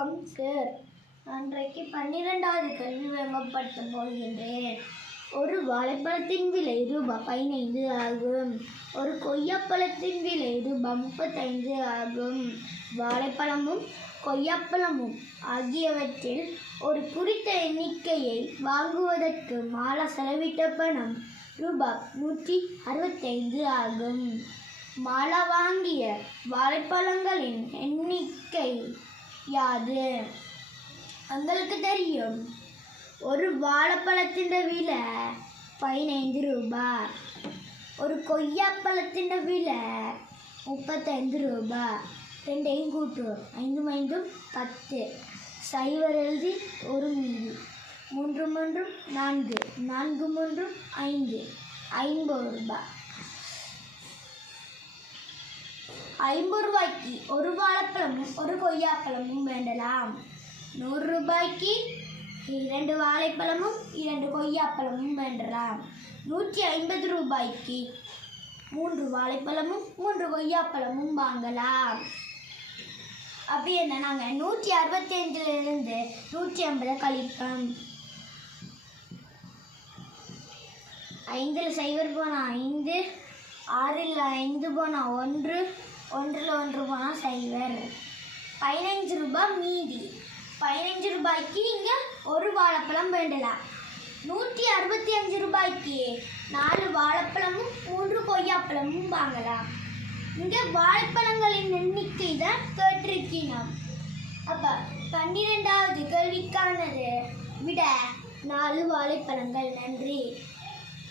வணக்கம் சார். அன்றைக்கு 12வது கேள்வி வழங்கப்பட்டு போகின்றேன். ஒரு வாழைப்பழத்தின் விலை ரூபாய் 15 ஆகும். ஒரு கொய்யாப்பழத்தின் விலை ரூபாய் 35 ஆகும். வாழைப்பழமும் கொய்யாப்பழமும் ஆகியவற்றில் ஒரு குறித்த எண்ணிக்கையை வாங்குவதற்கு மாலா செலவிட்ட பணம் ரூபாய் 165 ஆகும். மாலா வாங்கிய வாழைப்பழங்களின் எண்ணிக்கை யாது? உங்களுக்கு தெரியும். ஒரு வாழைப்பழத்தின் விலை 15 ரூபாய், ஒரு கொய்யாப்பழத்தின் விலை 35 ரூபாய். ரெண்டையும் கூட்டுவோம். 5 5 10, சைவர் எழுதி ஒரு மீதி, 3 3 4, 4 3 5, 50 ரூபாய். 50 ரூபாய்க்கு ஒரு வாழைப்பழமும் ஒரு கொய்யாப்பழமும் வேண்டலாம். 100 ரூபாய்க்கு 2 வாழைப்பழமும் 2 கொய்யாப்பழமும் வேண்டலாம். 150 ரூபாய்க்கு 3 வாழைப்பழமும் 3 கொய்யாப்பழமும் வாங்கலாம். அப்படி என்ன, நாங்கள் 165லிருந்து 150 கழிப்போம். 5ல் சைவர் போனால் 5, 6ல் 5 போனால் 1, 1ல் 1 போனால் சைவர். 15 ரூபாய் மீதி. 15 ரூபாய்க்கு நீங்கள் ஒரு வாழைப்பழம் வேண்டலாம். 165 ரூபாய்க்கு 4 வாழைப்பழமும் 3 கொய்யாப்பழமும் வாங்கலாம். இங்கே வாழைப்பழங்களின் எண்ணிக்கை தான் கேட்டிருக்கணும். அப்போ 12வது கேள்விக்கானது விட 4 வாழைப்பழங்கள். நன்றி.